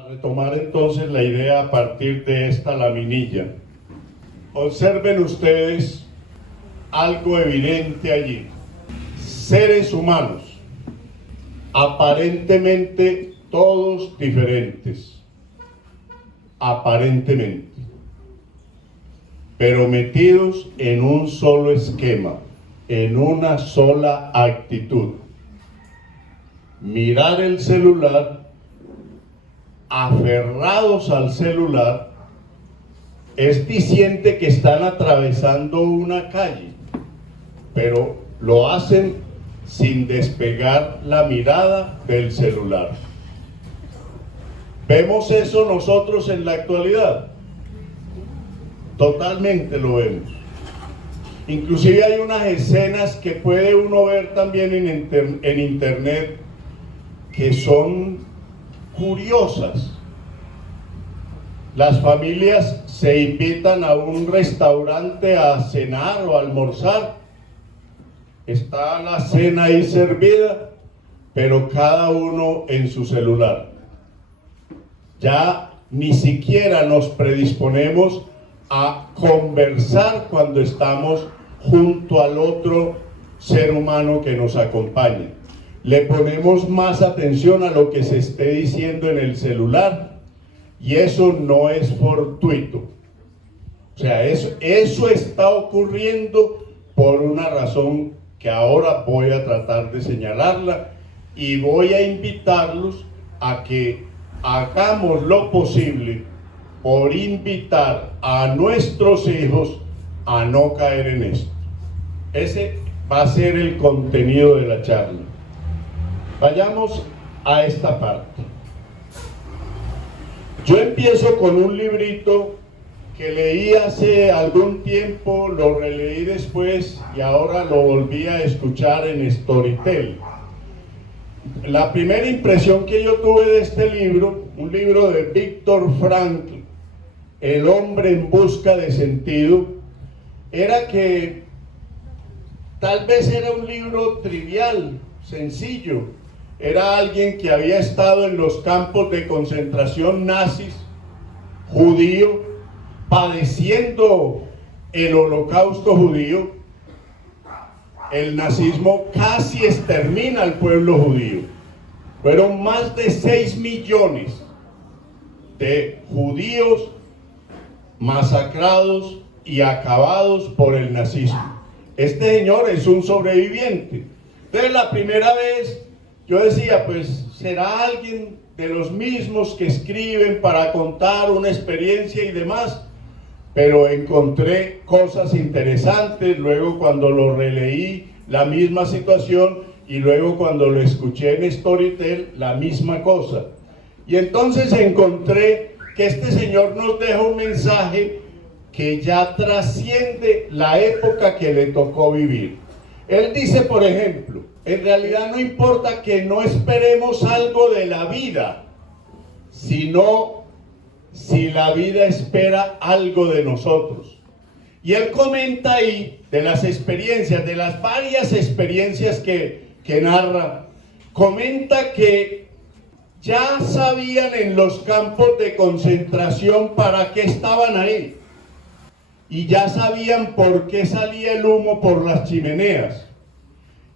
a retomar entonces la idea a partir de esta laminilla. Observen ustedes algo evidente allí. Seres humanos, aparentemente todos diferentes, aparentemente, pero metidos en un solo esquema, en una sola actitud. Mirar el celular, aferrados al celular, es diciente que están atravesando una calle, pero lo hacen sin despegar la mirada del celular. ¿Vemos eso nosotros en la actualidad? Totalmente lo vemos. Inclusive hay unas escenas que puede uno ver también en internet que son curiosas. Las familias se invitan a un restaurante a cenar o a almorzar. Está la cena ahí servida, pero cada uno en su celular. Ya ni siquiera nos predisponemos a conversar cuando estamos junto al otro ser humano que nos acompaña. Le ponemos más atención a lo que se esté diciendo en el celular, y eso no es fortuito. O sea, eso está ocurriendo por una razón que ahora voy a tratar de señalarla, y voy a invitarlos a que hagamos lo posible por invitar a nuestros hijos a no caer en esto. Ese va a ser el contenido de la charla. Vayamos a esta parte. Yo empiezo con un librito que leí hace algún tiempo, lo releí después y ahora lo volví a escuchar en Storytel. La primera impresión que yo tuve de este libro, un libro de Viktor Frankl, El hombre en busca de sentido, era que tal vez era un libro trivial, sencillo. Era alguien que había estado en los campos de concentración nazis, judío, padeciendo el holocausto judío. El nazismo casi extermina al pueblo judío. Fueron más de 6 millones de judíos masacrados y acabados por el nazismo. Este señor es un sobreviviente. Entonces, la primera vez yo decía, pues será alguien de los mismos que escriben para contar una experiencia y demás, pero encontré cosas interesantes. Luego, cuando lo releí, la misma situación, y luego cuando lo escuché en Storytel, la misma cosa. Y entonces encontré que este señor nos deja un mensaje que ya trasciende la época que le tocó vivir. Él dice, por ejemplo, en realidad no importa que no esperemos algo de la vida, sino si la vida espera algo de nosotros. Y él comenta ahí de las experiencias, de las varias experiencias que narra, comenta que ya sabían en los campos de concentración para qué estaban ahí, y ya sabían por qué salía el humo por las chimeneas,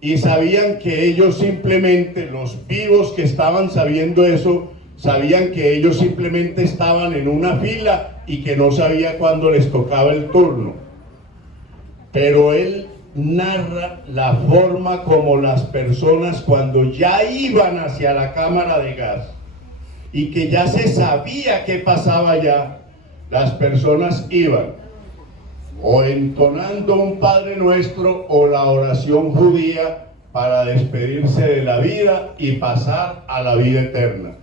y sabían que ellos simplemente, los vivos que estaban sabiendo eso, sabían que ellos simplemente estaban en una fila y que no sabía cuándo les tocaba el turno. Pero él narra la forma como las personas, cuando ya iban hacia la cámara de gas y que ya se sabía qué pasaba allá, las personas iban o entonando un Padre Nuestro o la oración judía para despedirse de la vida y pasar a la vida eterna.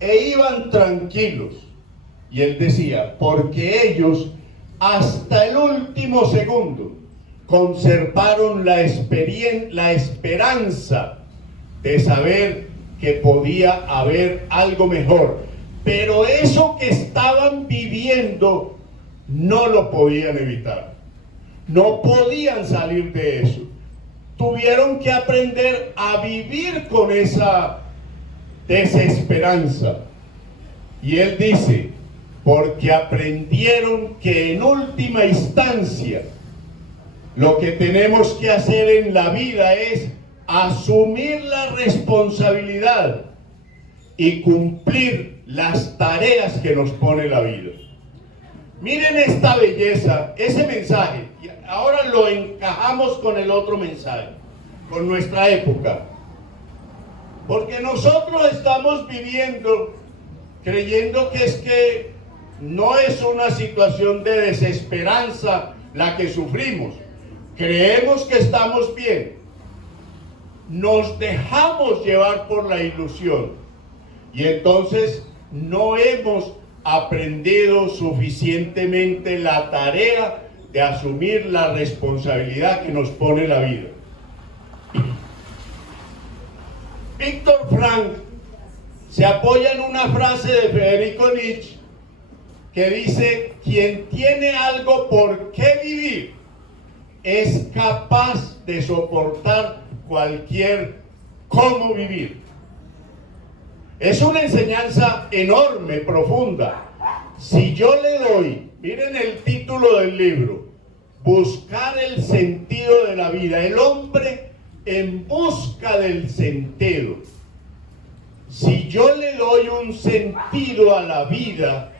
E iban tranquilos. Y él decía, porque ellos hasta el último segundo conservaron la esperanza de saber que podía haber algo mejor. Pero eso que estaban viviendo no lo podían evitar. No podían salir de eso. Tuvieron que aprender a vivir con esa desesperanza. Y él dice, porque aprendieron que en última instancia lo que tenemos que hacer en la vida es asumir la responsabilidad y cumplir las tareas que nos pone la vida. Miren esta belleza, ese mensaje, y ahora lo encajamos con el otro mensaje, con nuestra época. Porque nosotros estamos viviendo creyendo que no es una situación de desesperanza la que sufrimos. Creemos que estamos bien. Nos dejamos llevar por la ilusión. Y entonces no hemos aprendido suficientemente la tarea de asumir la responsabilidad que nos pone la vida. Víctor Frank se apoya en una frase de Federico Nietzsche que dice: quien tiene algo por qué vivir es capaz de soportar cualquier cómo vivir. Es una enseñanza enorme, profunda. Si yo le doy, miren el título del libro, Buscar el sentido de la vida, el hombre en busca del sentido. Si yo le doy un sentido a la vida,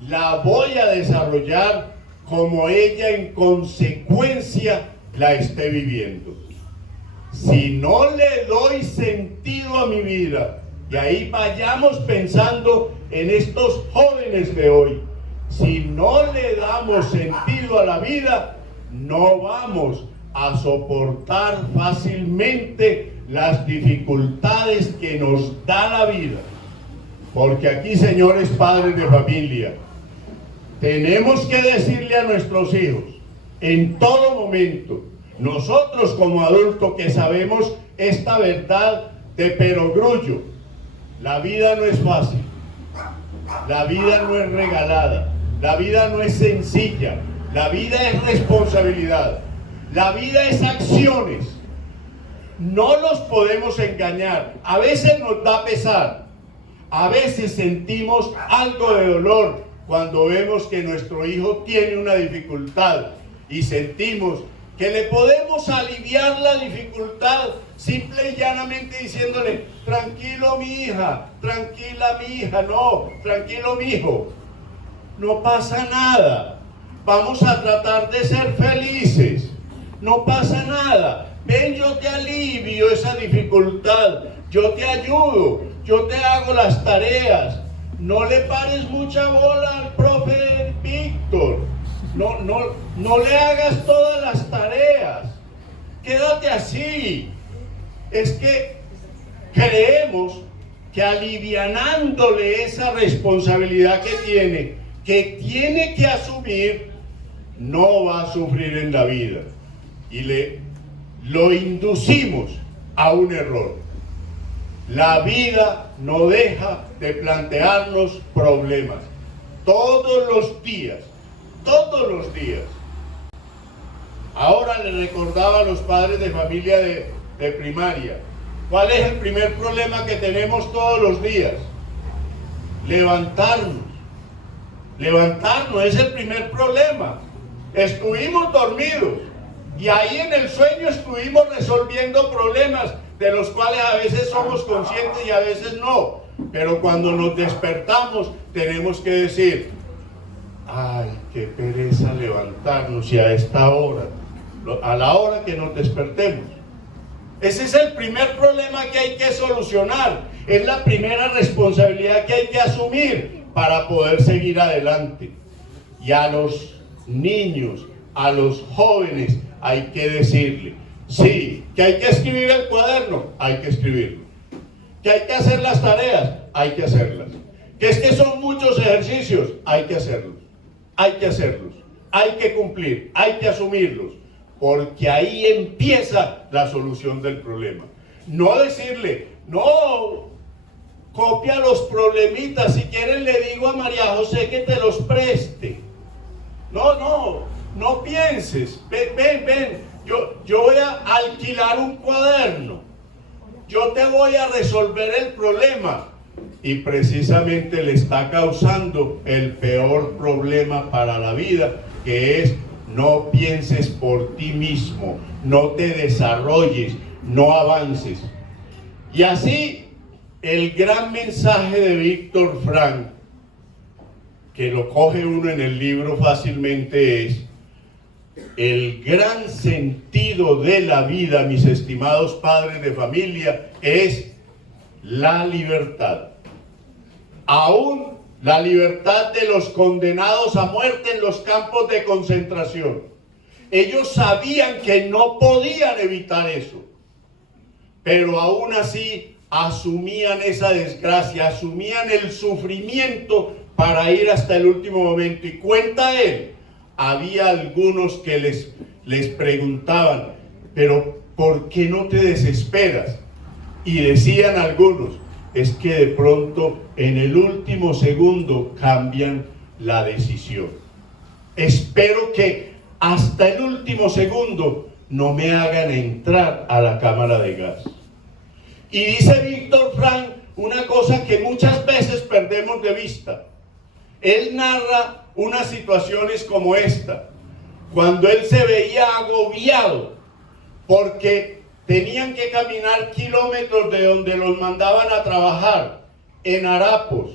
la voy a desarrollar como ella en consecuencia la esté viviendo. Si no le doy sentido a mi vida, y ahí vayamos pensando en estos jóvenes de hoy, si no le damos sentido a la vida, no vamos a soportar fácilmente las dificultades que nos da la vida. Porque aquí, señores padres de familia, tenemos que decirle a nuestros hijos en todo momento, nosotros como adultos que sabemos esta verdad de perogrullo, la vida no es fácil, la vida no es regalada, la vida no es sencilla, la vida es responsabilidad, la vida es acciones. No los podemos engañar. A veces nos da pesar, a veces sentimos algo de dolor cuando vemos que nuestro hijo tiene una dificultad y sentimos que le podemos aliviar la dificultad simple y llanamente diciéndole: tranquilo mi hija, tranquila mi hija, no, tranquilo mi hijo, no pasa nada, vamos a tratar de ser felices, no pasa nada, ven, yo te alivio esa dificultad, yo te ayudo, yo te hago las tareas, no le pares mucha bola al profe Víctor, no le hagas todas las tareas, quédate así. Es que creemos que alivianándole esa responsabilidad que tiene que asumir, no va a sufrir en la vida. Y lo inducimos a un error. La vida no deja de plantearnos problemas. Todos los días. Todos los días. Ahora le recordaba a los padres de familia de primaria, ¿cuál es el primer problema que tenemos todos los días? Levantarnos. Levantarnos es el primer problema. Estuvimos dormidos y ahí en el sueño estuvimos resolviendo problemas de los cuales a veces somos conscientes y a veces no. Pero cuando nos despertamos tenemos que decir: ay, qué pereza levantarnos y a esta hora, a la hora que nos despertemos. Ese es el primer problema que hay que solucionar. Es la primera responsabilidad que hay que asumir para poder seguir adelante. Y a los niños, a los jóvenes, hay que decirle: sí, que hay que escribir el cuaderno, hay que escribirlo. Que hay que hacer las tareas, hay que hacerlas. Que es que son muchos ejercicios, hay que hacerlos. Hay que hacerlos, hay que cumplir, hay que asumirlos, porque ahí empieza la solución del problema. No decirle: no, copia los problemitas, si quieres le digo a María José que te los preste. No pienses, ven, yo voy a alquilar un cuaderno, yo te voy a resolver el problema. y precisamente le está causando el peor problema para la vida, que es: no pienses por ti mismo, no te desarrolles, no avances. Y así, el gran mensaje de Víctor Frank, que lo coge uno en el libro fácilmente, es: el gran sentido de la vida, mis estimados padres de familia, es la libertad. Aún la libertad de los condenados a muerte en los campos de concentración. Ellos sabían que no podían evitar eso, pero aún así asumían esa desgracia, asumían el sufrimiento para ir hasta el último momento. Y cuenta él, había algunos que les preguntaban: pero ¿por qué no te desesperas? Y decían algunos: es que de pronto en el último segundo cambian la decisión. Espero que hasta el último segundo no me hagan entrar a la cámara de gas. Y dice Víctor Frank una cosa que muchas veces perdemos de vista. Él narra unas situaciones como esta, cuando él se veía agobiado porque tenían que caminar kilómetros de donde los mandaban a trabajar, en harapos,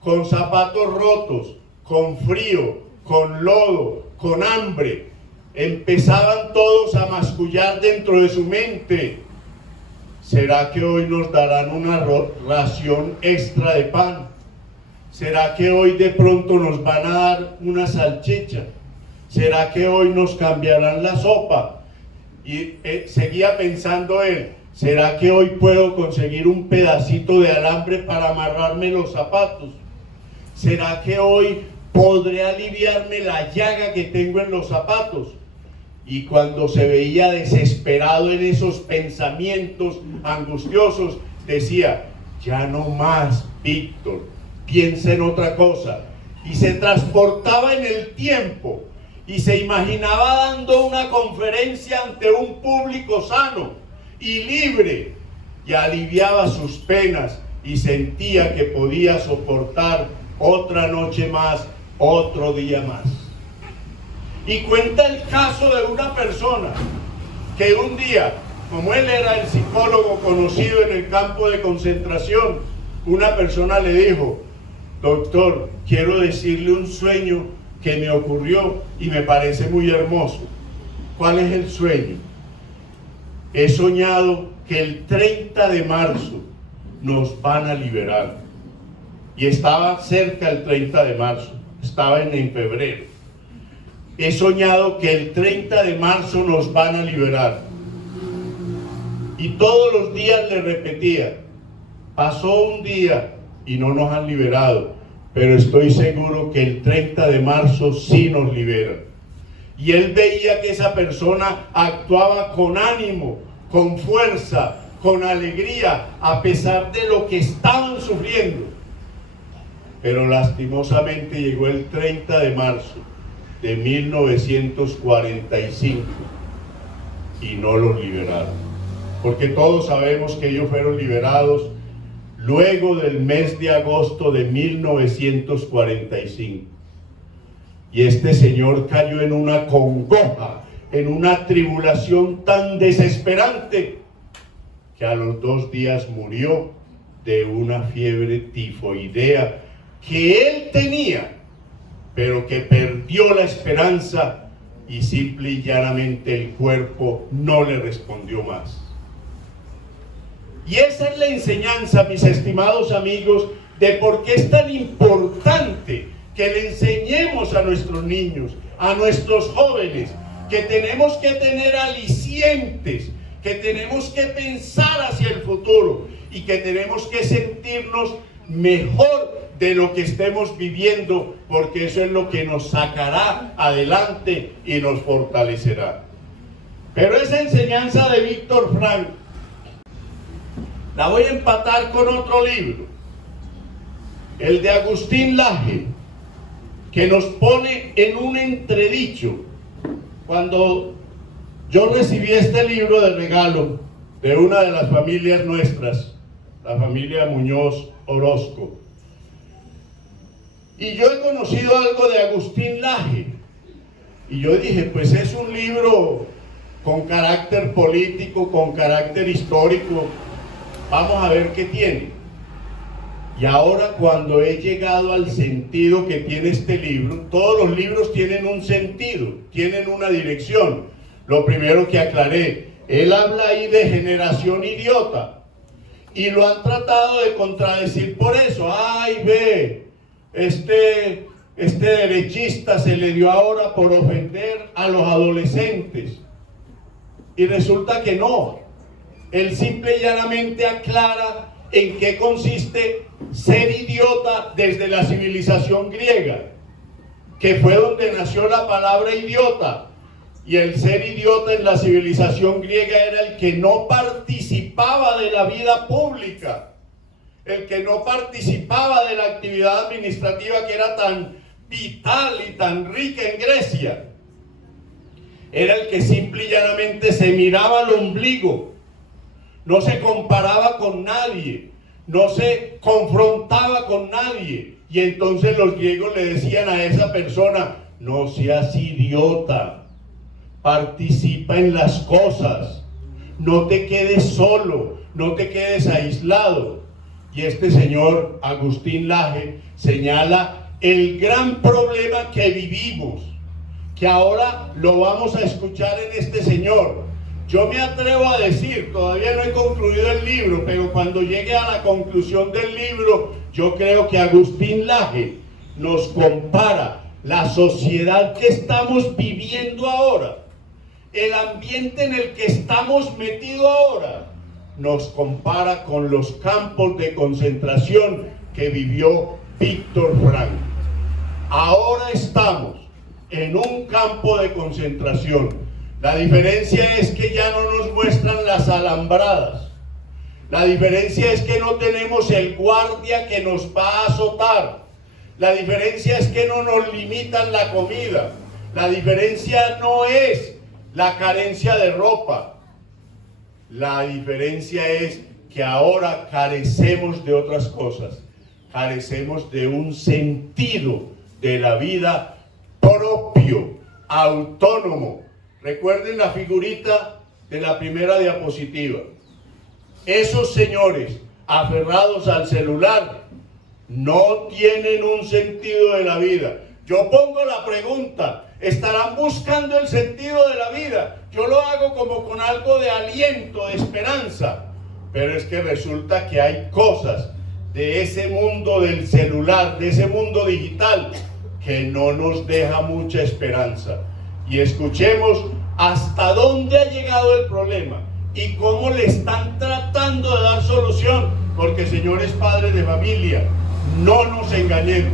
con zapatos rotos, con frío, con lodo, con hambre. Empezaban todos a mascullar dentro de su mente: ¿será que hoy nos darán una ración extra de pan? ¿Será que hoy de pronto nos van a dar una salchicha? ¿Será que hoy nos cambiarán la sopa? Y seguía pensando él: ¿será que hoy puedo conseguir un pedacito de alambre para amarrarme los zapatos? ¿Será que hoy podré aliviarme la llaga que tengo en los zapatos? Y cuando se veía desesperado en esos pensamientos angustiosos, decía: ya no más, Víctor, piensa en otra cosa. Y se transportaba en el tiempo y se imaginaba dando una conferencia ante un público sano y libre, y aliviaba sus penas y sentía que podía soportar otra noche más, otro día más. Y cuenta el caso de una persona que un día, como él era el psicólogo conocido en el campo de concentración, una persona le dijo: doctor, quiero decirle un sueño que me ocurrió y me parece muy hermoso. ¿Cuál es el sueño? He soñado que el 30 de marzo nos van a liberar. Y estaba cerca el 30 de marzo, estaba en febrero. He soñado que el 30 de marzo nos van a liberar. Y todos los días le repetía: pasó un día y no nos han liberado, pero estoy seguro que el 30 de marzo sí nos liberan. Y él veía que esa persona actuaba con ánimo, con fuerza, con alegría, a pesar de lo que estaban sufriendo. Pero lastimosamente llegó el 30 de marzo de 1945 y no los liberaron. Porque todos sabemos que ellos fueron liberados luego del mes de agosto de 1945. Y este señor cayó en una congoja, en una tribulación tan desesperante, que a los 2 días murió de una fiebre tifoidea que él tenía, pero que perdió la esperanza y simple y llanamente el cuerpo no le respondió más. Y esa es la enseñanza, mis estimados amigos, de por qué es tan importante que le enseñemos a nuestros niños, a nuestros jóvenes, que tenemos que tener alicientes, que tenemos que pensar hacia el futuro y que tenemos que sentirnos mejor de lo que estemos viviendo, porque eso es lo que nos sacará adelante y nos fortalecerá. Pero esa enseñanza de Víctor Frank la voy a empatar con otro libro, el de Agustín Laje, que nos pone en un entredicho. Cuando yo recibí este libro de regalo de una de las familias nuestras, la familia Muñoz Orozco. Y yo he conocido algo de Agustín Laje. Y yo dije, pues es un libro con carácter político, con carácter histórico. Vamos a ver qué tiene. Y ahora cuando he llegado al sentido que tiene este libro, todos los libros tienen un sentido, tienen una dirección. Lo primero que aclaré, él habla ahí de generación idiota. Y lo han tratado de contradecir por eso. Ay, ve, este derechista se le dio ahora por ofender a los adolescentes. Y resulta que no. Él simple y llanamente aclara en qué consiste ser idiota desde la civilización griega, que fue donde nació la palabra idiota. Y el ser idiota en la civilización griega era el que no participaba de la vida pública, el que no participaba de la actividad administrativa que era tan vital y tan rica en Grecia. Era el que simple y llanamente se miraba al ombligo, no se comparaba con nadie, no se confrontaba con nadie. Y entonces los griegos le decían a esa persona, no seas idiota, participa en las cosas, no te quedes solo, no te quedes aislado. Y este señor Agustín Laje señala el gran problema que vivimos, que ahora lo vamos a escuchar en este señor. Yo me atrevo a decir, todavía no he concluido el libro, pero cuando llegue a la conclusión del libro, yo creo que Agustín Laje nos compara la sociedad que estamos viviendo ahora, el ambiente en el que estamos metidos ahora, nos compara con los campos de concentración que vivió Víctor Frank. Ahora estamos en un campo de concentración. La diferencia es que ya no nos muestran las alambradas. La diferencia es que no tenemos el guardia que nos va a azotar. La diferencia es que no nos limitan la comida. La diferencia no es la carencia de ropa. La diferencia es que ahora carecemos de otras cosas. Carecemos de un sentido de la vida propio, autónomo. Recuerden la figurita de la primera diapositiva. Esos señores aferrados al celular no tienen un sentido de la vida. Yo pongo la pregunta, ¿estarán buscando el sentido de la vida? Yo lo hago como con algo de aliento, de esperanza. Pero es que resulta que hay cosas de ese mundo del celular, de ese mundo digital, que no nos deja mucha esperanza. Y escuchemos hasta dónde ha llegado el problema y cómo le están tratando de dar solución. Porque, señores padres de familia, no nos engañemos.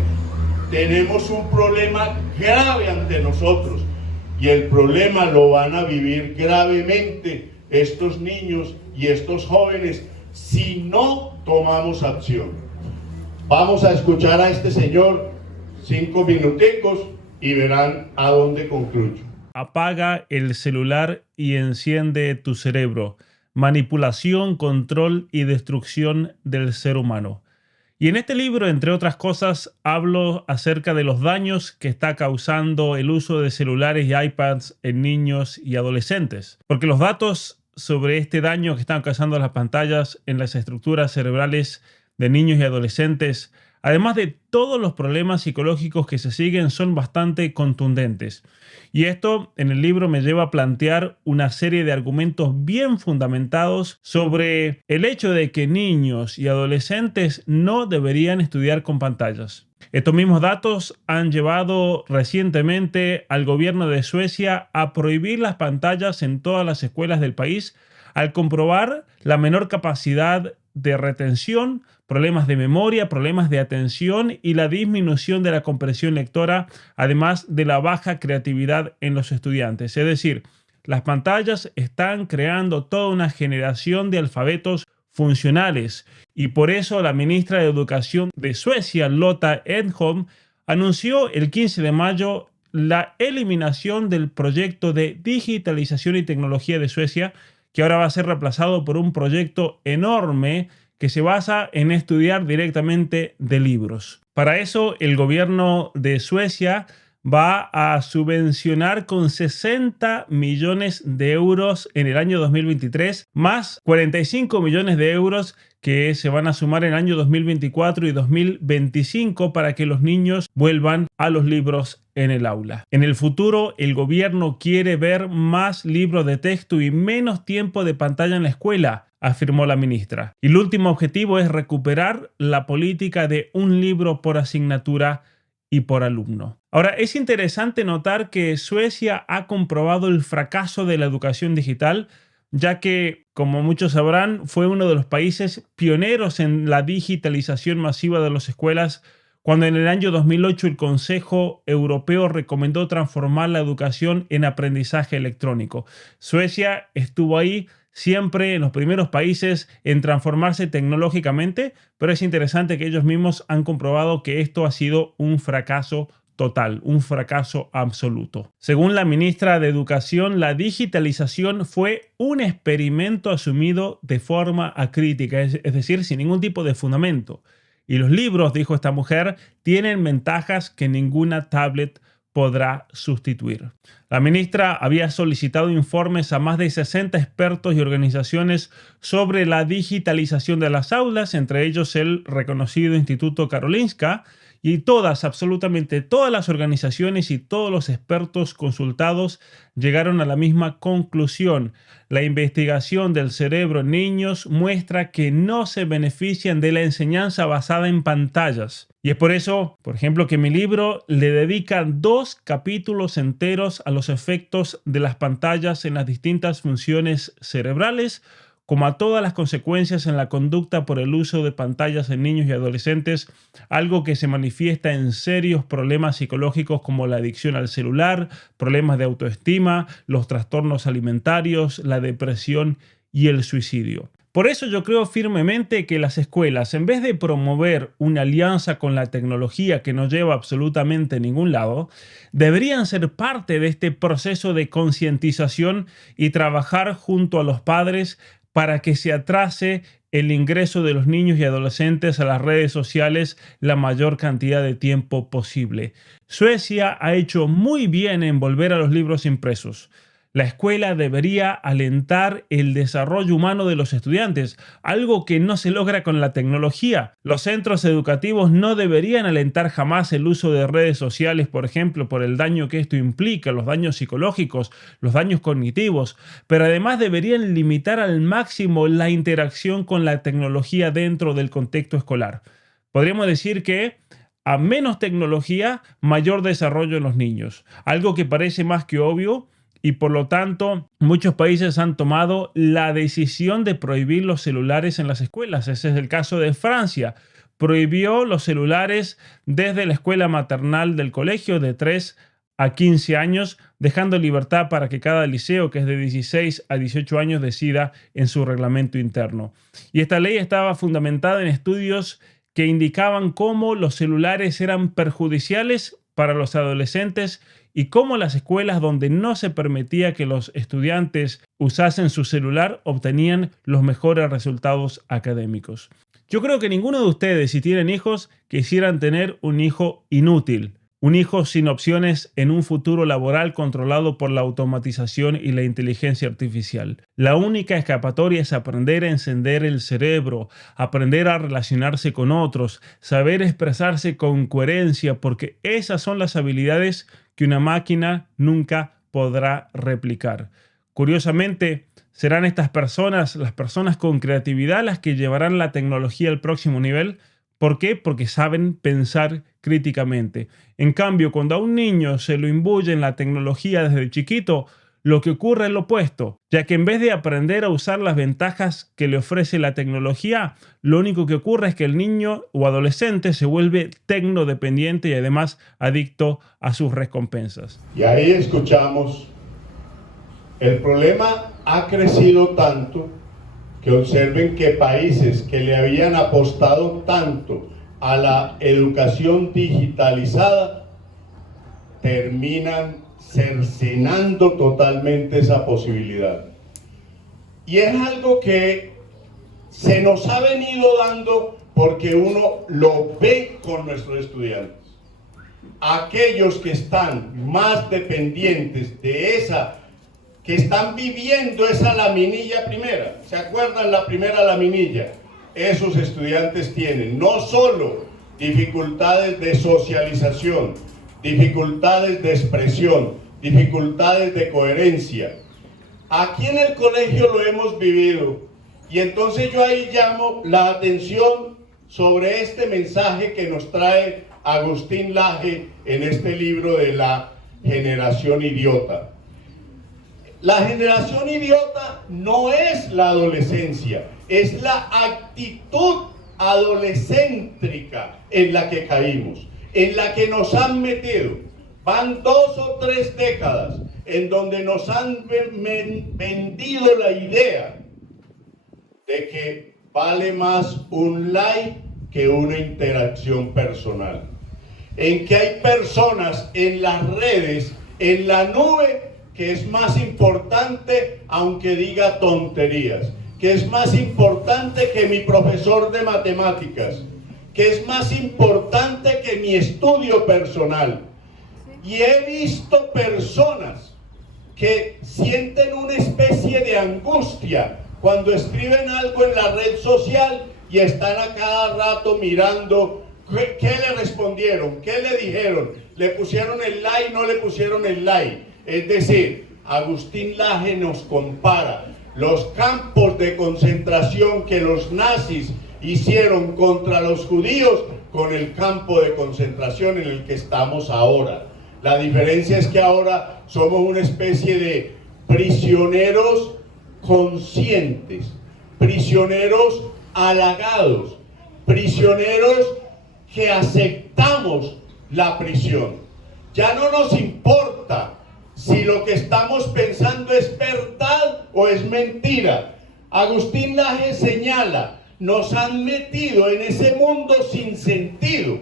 Tenemos un problema grave ante nosotros. Y el problema lo van a vivir gravemente estos niños y estos jóvenes si no tomamos acción. Vamos a escuchar a este señor 5 minuticos y verán a dónde concluyo. Apaga el celular y enciende tu cerebro. Manipulación, control y destrucción del ser humano. Y en este libro, entre otras cosas, hablo acerca de los daños que está causando el uso de celulares y iPads en niños y adolescentes. Porque los datos sobre este daño que están causando las pantallas en las estructuras cerebrales de niños y adolescentes, además de todos los problemas psicológicos que se siguen, son bastante contundentes. Y esto en el libro me lleva a plantear una serie de argumentos bien fundamentados sobre el hecho de que niños y adolescentes no deberían estudiar con pantallas. Estos mismos datos han llevado recientemente al gobierno de Suecia a prohibir las pantallas en todas las escuelas del país al comprobar la menor capacidad de retención, problemas de memoria, problemas de atención y la disminución de la comprensión lectora, además de la baja creatividad en los estudiantes. Es decir, las pantallas están creando toda una generación de alfabetos funcionales y por eso la ministra de Educación de Suecia, Lotta Edholm, anunció el 15 de mayo la eliminación del proyecto de digitalización y tecnología de Suecia, que ahora va a ser reemplazado por un proyecto enorme que se basa en estudiar directamente de libros. Para eso, el gobierno de Suecia va a subvencionar con 60 millones de euros en el año 2023, más 45 millones de euros que se van a sumar en el año 2024 y 2025 para que los niños vuelvan a los libros en el aula. En el futuro, el gobierno quiere ver más libros de texto y menos tiempo de pantalla en la escuela, afirmó la ministra. Y el último objetivo es recuperar la política de un libro por asignatura y por alumno. Ahora, es interesante notar que Suecia ha comprobado el fracaso de la educación digital, ya que, como muchos sabrán, fue uno de los países pioneros en la digitalización masiva de las escuelas, cuando en el año 2008 el Consejo Europeo recomendó transformar la educación en aprendizaje electrónico. Suecia estuvo ahí siempre en los primeros países en transformarse tecnológicamente, pero es interesante que ellos mismos han comprobado que esto ha sido un fracaso total, un fracaso absoluto. Según la ministra de Educación, la digitalización fue un experimento asumido de forma acrítica, es decir, sin ningún tipo de fundamento. Y los libros, dijo esta mujer, tienen ventajas que ninguna tablet podrá sustituir. La ministra había solicitado informes a más de 60 expertos y organizaciones sobre la digitalización de las aulas, entre ellos el reconocido Instituto Karolinska, y absolutamente todas las organizaciones y todos los expertos consultados llegaron a la misma conclusión. La investigación del cerebro en niños muestra que no se benefician de la enseñanza basada en pantallas. Y es por eso, por ejemplo, que mi libro le dedica 2 capítulos enteros a los efectos de las pantallas en las distintas funciones cerebrales, como a todas las consecuencias en la conducta por el uso de pantallas en niños y adolescentes, algo que se manifiesta en serios problemas psicológicos como la adicción al celular, problemas de autoestima, los trastornos alimentarios, la depresión y el suicidio. Por eso yo creo firmemente que las escuelas, en vez de promover una alianza con la tecnología que no lleva absolutamente a ningún lado, deberían ser parte de este proceso de concientización y trabajar junto a los padres para que se atrase el ingreso de los niños y adolescentes a las redes sociales la mayor cantidad de tiempo posible. Suecia ha hecho muy bien en volver a los libros impresos. La escuela debería alentar el desarrollo humano de los estudiantes, algo que no se logra con la tecnología. Los centros educativos no deberían alentar jamás el uso de redes sociales, por ejemplo, por el daño que esto implica, los daños psicológicos, los daños cognitivos, pero además deberían limitar al máximo la interacción con la tecnología dentro del contexto escolar. Podríamos decir que a menos tecnología, mayor desarrollo en los niños, algo que parece más que obvio. Y por lo tanto, muchos países han tomado la decisión de prohibir los celulares en las escuelas. Ese es el caso de Francia. Prohibió los celulares desde la escuela maternal del colegio de 3 a 15 años, dejando libertad para que cada liceo, que es de 16 a 18 años, decida en su reglamento interno. Y esta ley estaba fundamentada en estudios que indicaban cómo los celulares eran perjudiciales para los adolescentes y cómo las escuelas donde no se permitía que los estudiantes usasen su celular obtenían los mejores resultados académicos. Yo creo que ninguno de ustedes, si tienen hijos, quisieran tener un hijo inútil, un hijo sin opciones en un futuro laboral controlado por la automatización y la inteligencia artificial. La única escapatoria es aprender a encender el cerebro, aprender a relacionarse con otros, saber expresarse con coherencia, porque esas son las habilidades que una máquina nunca podrá replicar. Curiosamente, serán estas personas, las personas con creatividad, las que llevarán la tecnología al próximo nivel. ¿Por qué? Porque saben pensar críticamente. En cambio, cuando a un niño se lo imbuye en la tecnología desde chiquito, lo que ocurre es lo opuesto, ya que en vez de aprender a usar las ventajas que le ofrece la tecnología, lo único que ocurre es que el niño o adolescente se vuelve tecnodependiente y además adicto a sus recompensas. Y ahí escuchamos, el problema ha crecido tanto que observen que países que le habían apostado tanto a la educación digitalizada terminan cercenando totalmente esa posibilidad. Y es algo que se nos ha venido dando porque uno lo ve con nuestros estudiantes. Aquellos que están más dependientes de esa, que están viviendo esa laminilla primera, ¿se acuerdan la primera laminilla? Esos estudiantes tienen no solo dificultades de socialización, dificultades de expresión, dificultades de coherencia. Aquí en el colegio lo hemos vivido y entonces yo ahí llamo la atención sobre este mensaje que nos trae Agustín Laje en este libro de la generación idiota. La generación idiota no es la adolescencia, es la actitud adolescéntrica en la que caímos, en la que nos han metido. Van 2 o 3 décadas en donde nos han vendido la idea de que vale más un like que una interacción personal. En que hay personas en las redes, en la nube, que es más importante, aunque diga tonterías, que es más importante que mi profesor de matemáticas, que es más importante que mi estudio personal. Y he visto personas que sienten una especie de angustia cuando escriben algo en la red social y están a cada rato mirando qué le respondieron, qué le dijeron, le pusieron el like, no le pusieron el like. Es decir, Agustín Laje nos compara los campos de concentración que los nazis hicieron contra los judíos con el campo de concentración en el que estamos ahora. La diferencia es que ahora somos una especie de prisioneros conscientes, prisioneros halagados, prisioneros que aceptamos la prisión. Ya no nos importa si lo que estamos pensando es verdad o es mentira. Agustín Laje señala, nos han metido en ese mundo sin sentido.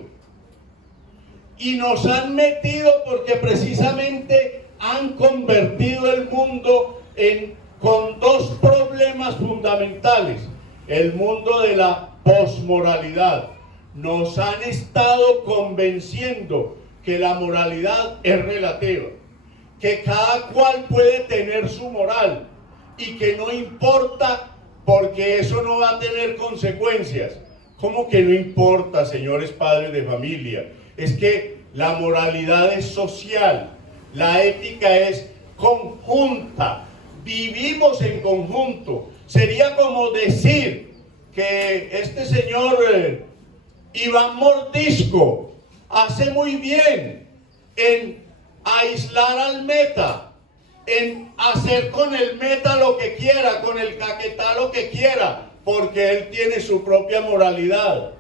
Y nos han metido porque precisamente han convertido el mundo con 2 problemas fundamentales. El mundo de la posmoralidad. Nos han estado convenciendo que la moralidad es relativa, que cada cual puede tener su moral y que no importa porque eso no va a tener consecuencias. ¿Cómo que no importa, señores padres de familia? Es que la moralidad es social, la ética es conjunta, vivimos en conjunto. Sería como decir que este señor Iván Mordisco hace muy bien en aislar al meta, en hacer con el meta lo que quiera, con el Caquetá lo que quiera, porque él tiene su propia moralidad.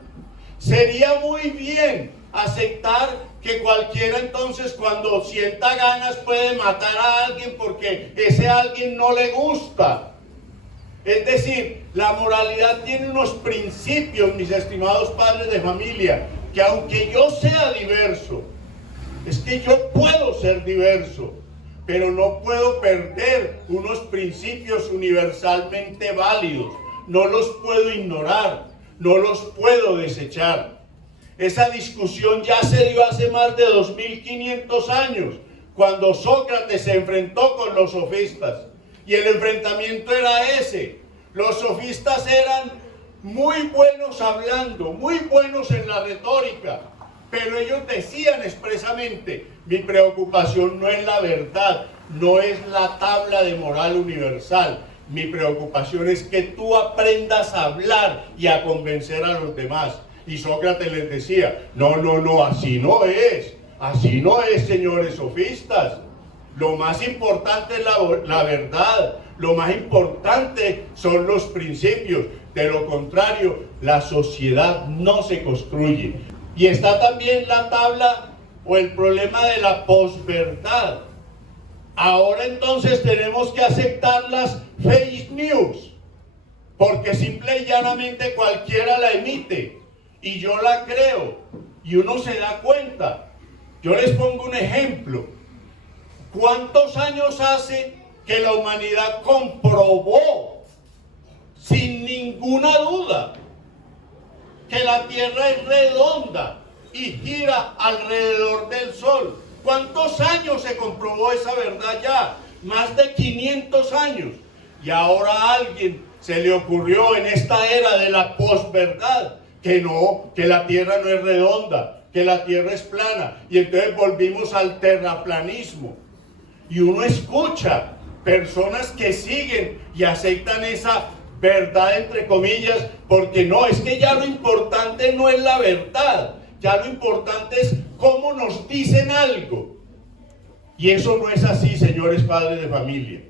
Sería muy bien aceptar que cualquiera entonces cuando sienta ganas puede matar a alguien porque ese alguien no le gusta. Es decir, la moralidad tiene unos principios, mis estimados padres de familia, que aunque yo sea diverso, es que yo puedo ser diverso, pero no puedo perder unos principios universalmente válidos. No los puedo ignorar, no los puedo desechar. Esa discusión ya se dio hace más de 2500 años, cuando Sócrates se enfrentó con los sofistas. Y el enfrentamiento era ese. Los sofistas eran muy buenos hablando, muy buenos en la retórica, pero ellos decían expresamente, mi preocupación no es la verdad, no es la tabla de moral universal. Mi preocupación es que tú aprendas a hablar y a convencer a los demás. Y Sócrates les decía, no, así no es, señores sofistas. Lo más importante es la verdad, lo más importante son los principios. De lo contrario, la sociedad no se construye. Y está también la tabla o el problema de la posverdad. Ahora entonces tenemos que aceptar las fake news, porque simple y llanamente cualquiera la emite y yo la creo y uno se da cuenta. Yo les pongo un ejemplo. ¿Cuántos años hace que la humanidad comprobó sin ninguna duda que la tierra es redonda y gira alrededor del sol. ¿Cuántos años se comprobó esa verdad ya? Más de 500 años. Y ahora a alguien se le ocurrió en esta era de la posverdad que no, que la tierra no es redonda, que la tierra es plana. Y entonces volvimos al terraplanismo. Y uno escucha personas que siguen y aceptan esa verdad entre comillas, porque no, es que ya lo importante no es la verdad, ya lo importante es cómo nos dicen algo. Y eso no es así, señores padres de familia.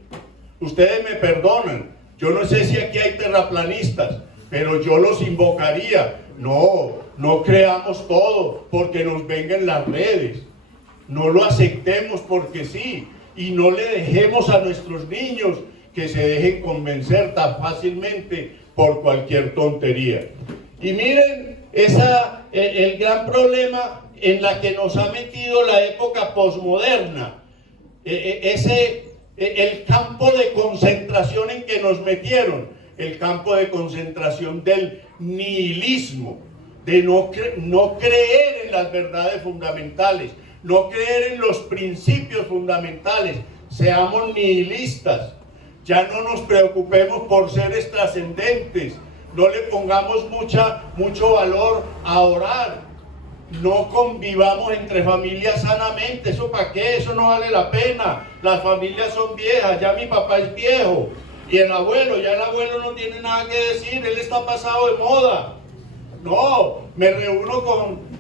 Ustedes me perdonan, yo no sé si aquí hay terraplanistas, pero yo los invocaría. No creamos todo porque nos vengan las redes. No lo aceptemos porque sí. Y no le dejemos a nuestros niños que se dejen convencer tan fácilmente por cualquier tontería. Y miren, el gran problema en la que nos ha metido la época posmoderna, el campo de concentración en que nos metieron, el campo de concentración del nihilismo, de no creer en las verdades fundamentales, no creer en los principios fundamentales. Seamos nihilistas, ya no nos preocupemos por seres trascendentes, no le pongamos mucho valor a orar, no convivamos entre familias sanamente. ¿Eso para qué? Eso no vale la pena. Las familias son viejas, ya mi papá es viejo y el abuelo no tiene nada que decir, él está pasado de moda. No, me reúno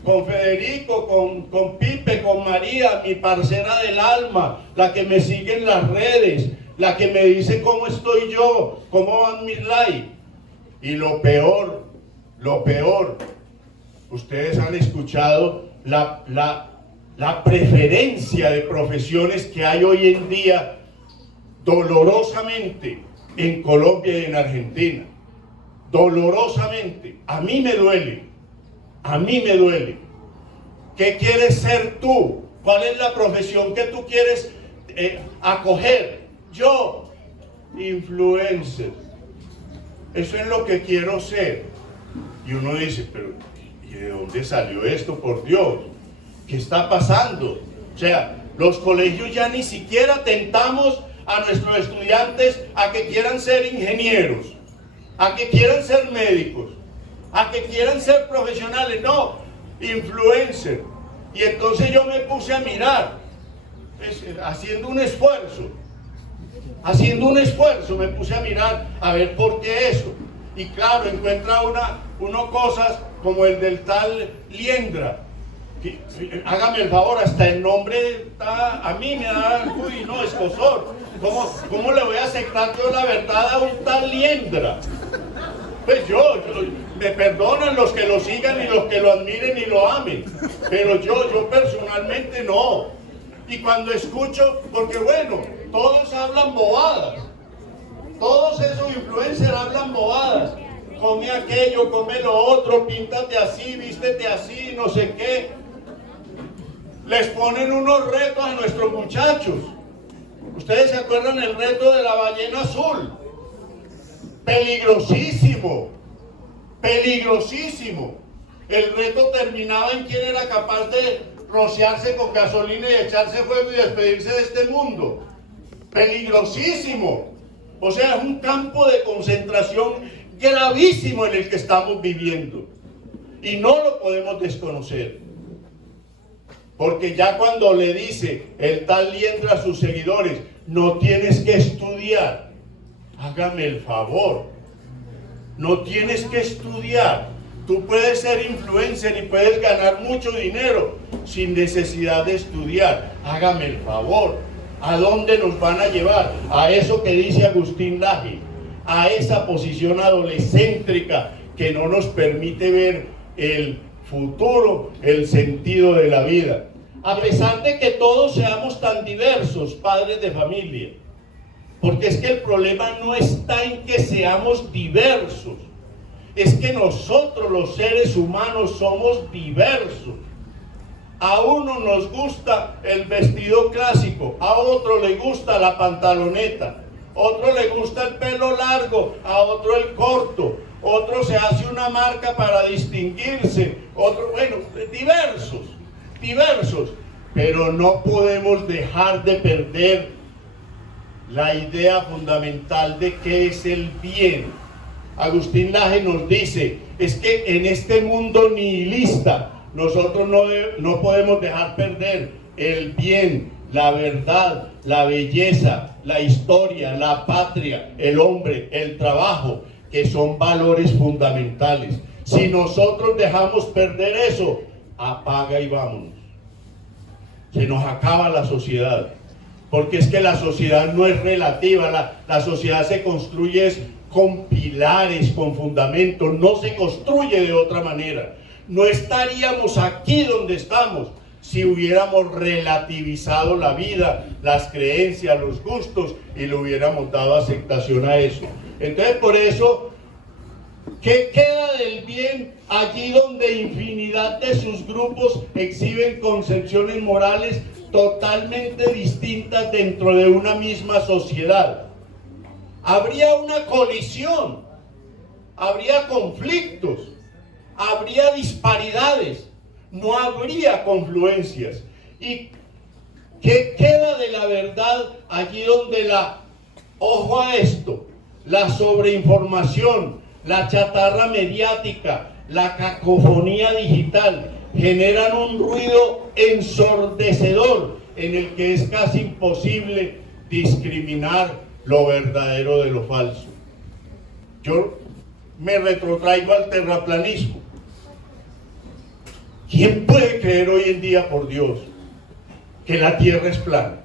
con Federico, con Pipe, con María, mi parcera del alma, la que me sigue en las redes, la que me dice cómo estoy yo, cómo van mis likes. Y lo peor, ustedes han escuchado la preferencia de profesiones que hay hoy en día dolorosamente en Colombia y en Argentina. Dolorosamente. A mí me duele. ¿Qué quieres ser tú? ¿Cuál es la profesión que tú quieres acoger? Yo, influencer. Eso es lo que quiero ser. Y uno dice, pero ¿y de dónde salió esto, por Dios? ¿Qué está pasando? O sea, los colegios ya ni siquiera tentamos a nuestros estudiantes a que quieran ser ingenieros, a que quieran ser médicos, a que quieran ser profesionales. No, influencer. Y entonces yo me puse a mirar, haciendo un esfuerzo, me puse a mirar a ver por qué eso. Y claro, encuentra uno cosas como el del tal Liendra. Hágame el favor, hasta el nombre está, a mí me da, escozor. ¿Cómo le voy a aceptar yo la verdad a un tal Liendra? Pues me perdonan los que lo sigan y los que lo admiren y lo amen, pero yo personalmente no. Y cuando escucho, porque bueno, todos hablan bobadas, todos esos influencers hablan bobadas, come aquello, come lo otro, píntate así, vístete así, no sé qué. Les ponen unos retos a nuestros muchachos. ¿Ustedes se acuerdan el reto de la ballena azul? Peligrosísimo. El reto terminaba en quién era capaz de rociarse con gasolina y echarse fuego y despedirse de este mundo. Peligrosísimo. O sea, es un campo de concentración gravísimo en el que estamos viviendo. Y no lo podemos desconocer. Porque ya cuando le dice el tal Liendra a sus seguidores, no tienes que estudiar, hágame el favor, no tienes que estudiar, tú puedes ser influencer y puedes ganar mucho dinero sin necesidad de estudiar, hágame el favor. ¿A dónde nos van a llevar? A eso que dice Agustín Laje, a esa posición adolescéntrica que no nos permite ver el futuro, el sentido de la vida. A pesar de que todos seamos tan diversos, padres de familia, porque es que el problema no está en que seamos diversos, es que nosotros los seres humanos somos diversos. A uno nos gusta el vestido clásico, a otro le gusta la pantaloneta, otro le gusta el pelo largo, a otro el corto, otro se hace una marca para distinguirse, otro, bueno, diversos, pero no podemos dejar de perder la idea fundamental de qué es el bien. Agustín Laje nos dice, es que en este mundo nihilista, nosotros no podemos dejar perder el bien, la verdad, la belleza, la historia, la patria, el hombre, el trabajo, que son valores fundamentales. Si nosotros dejamos perder eso, apaga y vámonos. Se nos acaba la sociedad, porque es que la sociedad no es relativa, la sociedad se construye con pilares, con fundamentos, no se construye de otra manera. No estaríamos aquí donde estamos si hubiéramos relativizado la vida, las creencias, los gustos y le hubiéramos dado aceptación a eso. Entonces, por eso, ¿qué queda del bien allí donde infinidad de sus grupos exhiben concepciones morales totalmente distintas dentro de una misma sociedad? Habría una colisión, habría conflictos, habría disparidades, no habría confluencias. ¿Y qué queda de la verdad allí donde ojo a esto, la sobreinformación, la chatarra mediática, la cacofonía digital generan un ruido ensordecedor en el que es casi imposible discriminar lo verdadero de lo falso? Yo me retrotraigo al terraplanismo. ¿Quién puede creer hoy en día, por Dios, que la Tierra es plana?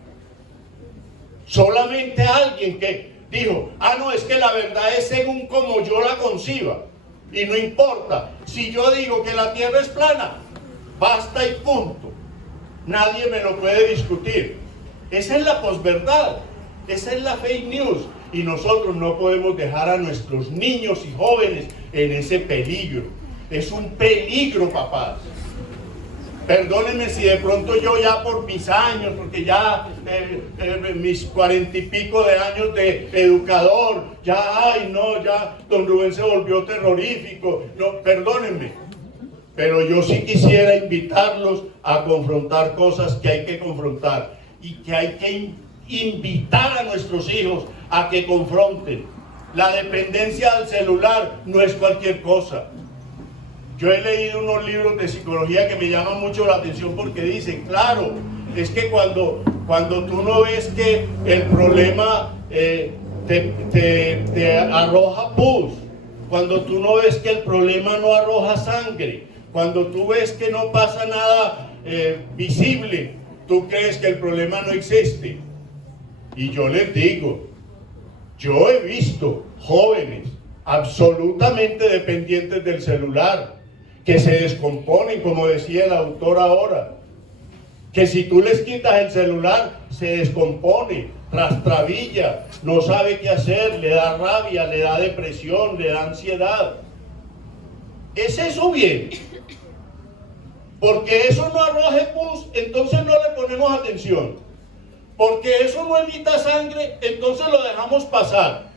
Solamente alguien que dijo, no, es que la verdad es según como yo la conciba. Y no importa, si yo digo que la Tierra es plana, basta y punto. Nadie me lo puede discutir. Esa es la posverdad, esa es la fake news. Y nosotros no podemos dejar a nuestros niños y jóvenes en ese peligro. Es un peligro, papás. Perdónenme si de pronto yo ya por mis años, porque ya mis 40 y pico de años de educador, ya don Rubén se volvió terrorífico. No, perdónenme. Pero yo sí quisiera invitarlos a confrontar cosas que hay que confrontar y que hay que invitar a nuestros hijos a que confronten. La dependencia del celular no es cualquier cosa. Yo he leído unos libros de psicología que me llaman mucho la atención porque dicen, claro, es que cuando tú no ves que el problema te arroja pus, cuando tú no ves que el problema no arroja sangre, cuando tú ves que no pasa nada visible, tú crees que el problema no existe. Y yo les digo, yo he visto jóvenes absolutamente dependientes del celular, que se descomponen, como decía el autor ahora, que si tú les quitas el celular, se descompone, trastrabilla, no sabe qué hacer, le da rabia, le da depresión, le da ansiedad. ¿Es eso bien? Porque eso no arroje pus, entonces no le ponemos atención. Porque eso no emita sangre, entonces lo dejamos pasar.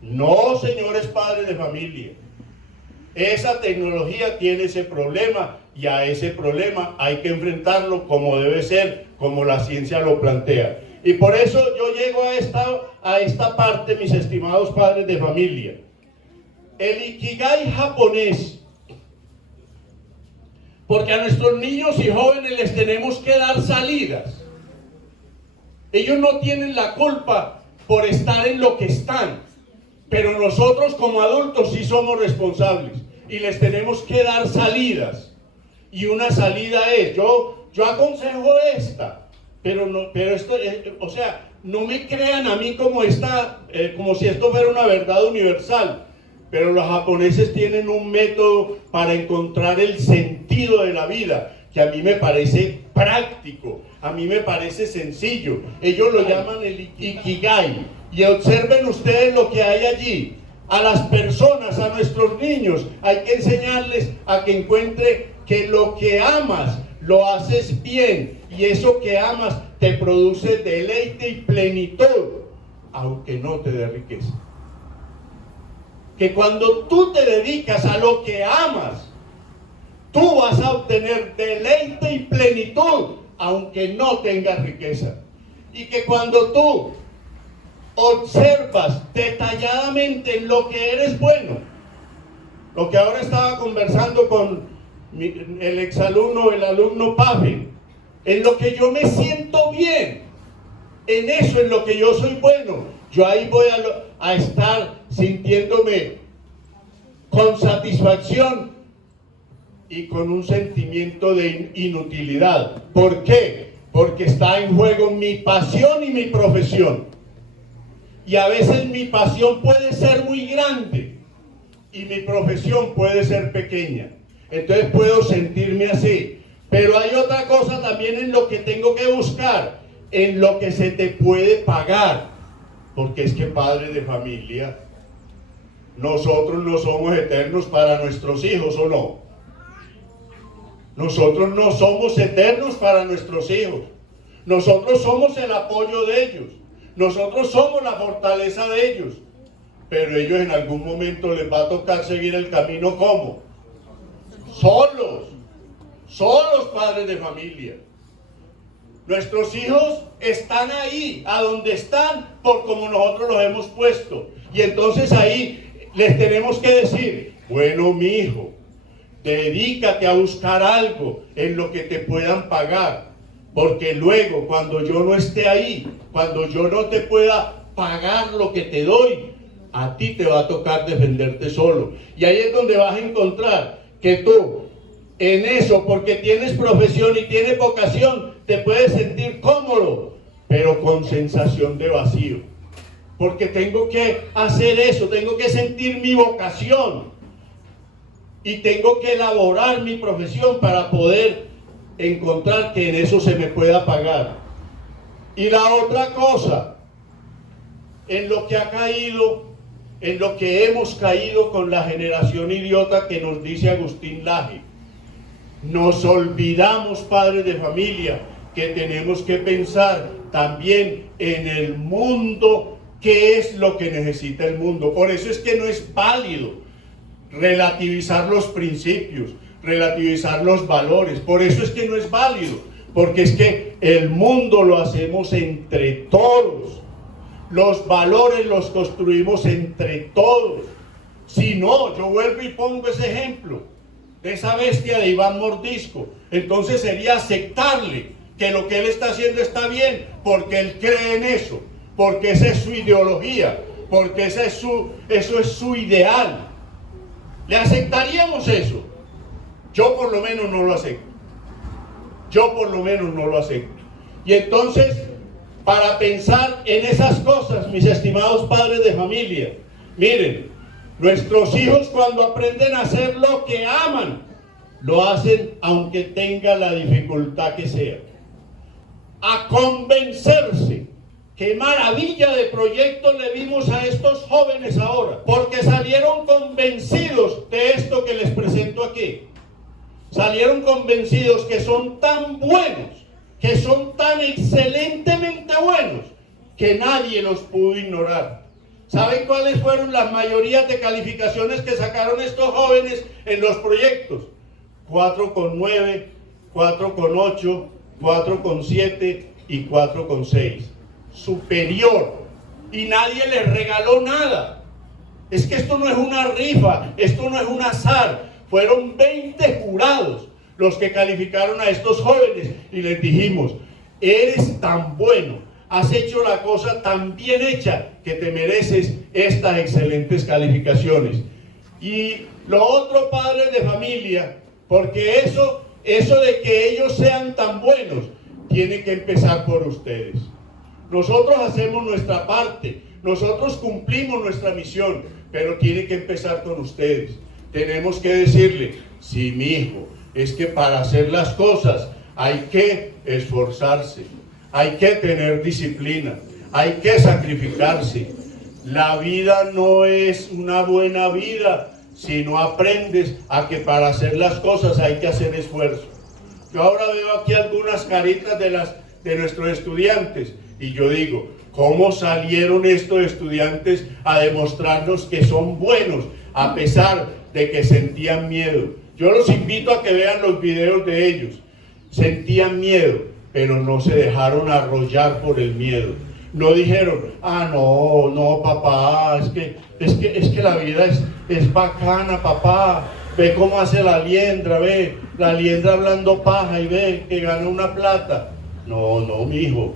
No, señores padres de familia. Esa tecnología tiene ese problema y a ese problema hay que enfrentarlo como debe ser, como la ciencia lo plantea. Y por eso yo llego a esta parte, mis estimados padres de familia. El Ikigai japonés, porque a nuestros niños y jóvenes les tenemos que dar salidas. Ellos no tienen la culpa por estar en lo que están, pero nosotros como adultos sí somos responsables y les tenemos que dar salidas. Y una salida es, yo aconsejo esta, pero esto, o sea, no me crean a mí como si esto fuera una verdad universal. Pero los japoneses tienen un método para encontrar el sentido de la vida, que a mí me parece práctico, a mí me parece sencillo. Ellos lo llaman el Ikigai. Y observen ustedes lo que hay allí. A las personas, a nuestros niños, hay que enseñarles a que encuentre que lo que amas, lo haces bien. Y eso que amas te produce deleite y plenitud. aunque no te dé riqueza. Que cuando tú te dedicas a lo que amas, tú vas a obtener deleite y plenitud, aunque no tengas riqueza. Y que cuando tú observas detalladamente en lo que eres bueno, lo que ahora estaba conversando con el exalumno, el alumno Pavel, en lo que yo me siento bien, en eso en lo que yo soy bueno, yo ahí voy a estar sintiéndome con satisfacción y con un sentimiento de inutilidad. ¿Por qué? Porque está en juego mi pasión y mi profesión. Y a veces mi pasión puede ser muy grande y mi profesión puede ser pequeña. Entonces puedo sentirme así. Pero hay otra cosa también en lo que tengo que buscar, en lo que se te puede pagar. Porque es que, padre de familia, nosotros no somos eternos para nuestros hijos, ¿o no? Nosotros no somos eternos para nuestros hijos. Nosotros somos el apoyo de ellos. Nosotros somos la fortaleza de ellos. Pero ellos en algún momento les va a tocar seguir el camino, ¿cómo? Solos. Solos, padres de familia. Nuestros hijos están ahí, a donde están, por como nosotros los hemos puesto. Y entonces ahí les tenemos que decir, bueno, mi hijo, dedícate a buscar algo en lo que te puedan pagar. Porque luego, cuando yo no esté ahí, cuando yo no te pueda pagar lo que te doy, a ti te va a tocar defenderte solo. Y ahí es donde vas a encontrar que tú, en eso, porque tienes profesión y tienes vocación, te puedes sentir cómodo, pero con sensación de vacío. Porque tengo que hacer eso, tengo que sentir mi vocación y tengo que elaborar mi profesión para poder encontrar que en eso se me pueda pagar. Y la otra cosa, en lo que ha caído, en lo que hemos caído con la generación idiota que nos dice Agustín Laje, nos olvidamos, padres de familia, que tenemos que pensar también en el mundo, qué es lo que necesita el mundo. Por eso es que no es válido relativizar los principios, relativizar los valores. Por eso es que no es válido, porque es que el mundo lo hacemos entre todos. Los valores los construimos entre todos. Si no, yo vuelvo y pongo ese ejemplo de esa bestia de Iván Mordisco. Entonces sería aceptarle que lo que él está haciendo está bien, porque él cree en eso, porque esa es su ideología, porque eso es su ideal. ¿Le aceptaríamos eso? Yo por lo menos no lo acepto. Yo por lo menos no lo acepto. Y entonces, para pensar en esas cosas, mis estimados padres de familia, miren, nuestros hijos cuando aprenden a hacer lo que aman, lo hacen aunque tenga la dificultad que sea. A convencerse. Qué maravilla de proyecto le vimos a estos jóvenes ahora, porque salieron convencidos de esto que les presento aquí. Salieron convencidos que son tan buenos, que son tan excelentemente buenos, que nadie los pudo ignorar. ¿Saben cuáles fueron las mayorías de calificaciones que sacaron estos jóvenes en los proyectos? 4,9, 4,8, 4,7 y 4,6. Superior. Y nadie les regaló nada. Es que esto no es una rifa, esto no es un azar. Fueron 20 jurados los que calificaron a estos jóvenes y les dijimos, eres tan bueno, has hecho la cosa tan bien hecha que te mereces estas excelentes calificaciones. Y lo otro, padres de familia, porque eso de que ellos sean tan buenos, tiene que empezar por ustedes. Nosotros hacemos nuestra parte, nosotros cumplimos nuestra misión, pero tiene que empezar con ustedes. Tenemos que decirle, sí, mi hijo, es que para hacer las cosas hay que esforzarse, hay que tener disciplina, hay que sacrificarse. La vida no es una buena vida si no aprendes a que para hacer las cosas hay que hacer esfuerzo. Yo ahora veo aquí algunas caritas de nuestros estudiantes Y yo digo, ¿cómo salieron estos estudiantes a demostrarnos que son buenos a pesar de que sentían miedo? Yo los invito a que vean los videos de ellos. Sentían miedo, pero no se dejaron arrollar por el miedo. No dijeron, no, papá, es que la vida es bacana, papá. Ve cómo hace la liendra, ve, la liendra hablando paja y ve que gana una plata. No, mijo,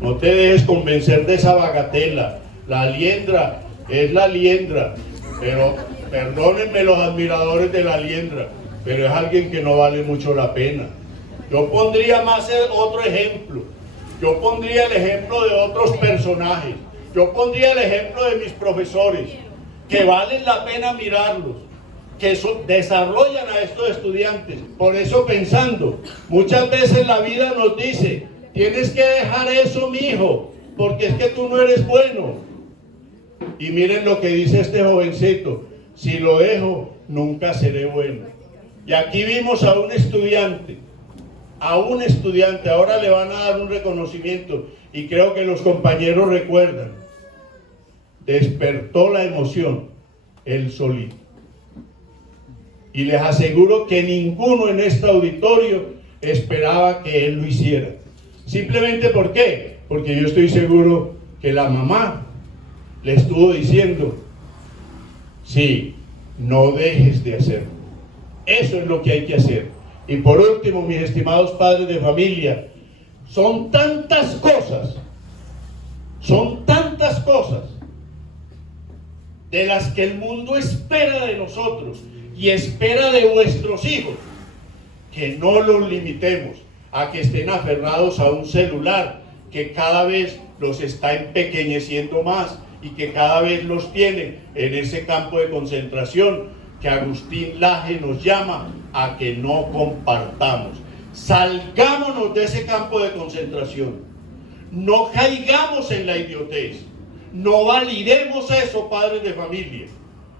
no te dejes convencer de esa bagatela. La liendra es la liendra, pero perdónenme los admiradores de la liendra, pero es alguien que no vale mucho la pena. Yo pondría más otro ejemplo. Yo pondría el ejemplo de otros personajes. Yo pondría el ejemplo de mis profesores, que valen la pena mirarlos, que desarrollan a estos estudiantes. Por eso pensando, muchas veces la vida nos dice, tienes que dejar eso, mijo, porque es que tú no eres bueno. Y miren lo que dice este jovencito, si lo dejo, nunca seré bueno. Y aquí vimos a un estudiante, ahora le van a dar un reconocimiento, y creo que los compañeros recuerdan, despertó la emoción, él solito. Y les aseguro que ninguno en este auditorio esperaba que él lo hiciera. Simplemente, ¿por qué? Porque yo estoy seguro que la mamá le estuvo diciendo, sí, no dejes de hacerlo. Eso es lo que hay que hacer. Y por último, mis estimados padres de familia, son tantas cosas de las que el mundo espera de nosotros y espera de vuestros hijos, que no los limitemos a que estén aferrados a un celular que cada vez los está empequeñeciendo más y que cada vez los tiene en ese campo de concentración que Agustín Laje nos llama a que no compartamos. Salgámonos de ese campo de concentración, no caigamos en la idiotez, no validemos eso, padres de familia.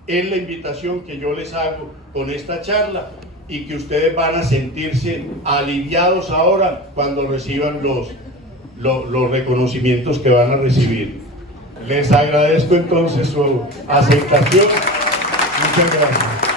Es la invitación que yo les hago con esta charla y que ustedes van a sentirse aliviados ahora cuando reciban los reconocimientos que van a recibir. Les agradezco entonces su aceptación. Muchas gracias.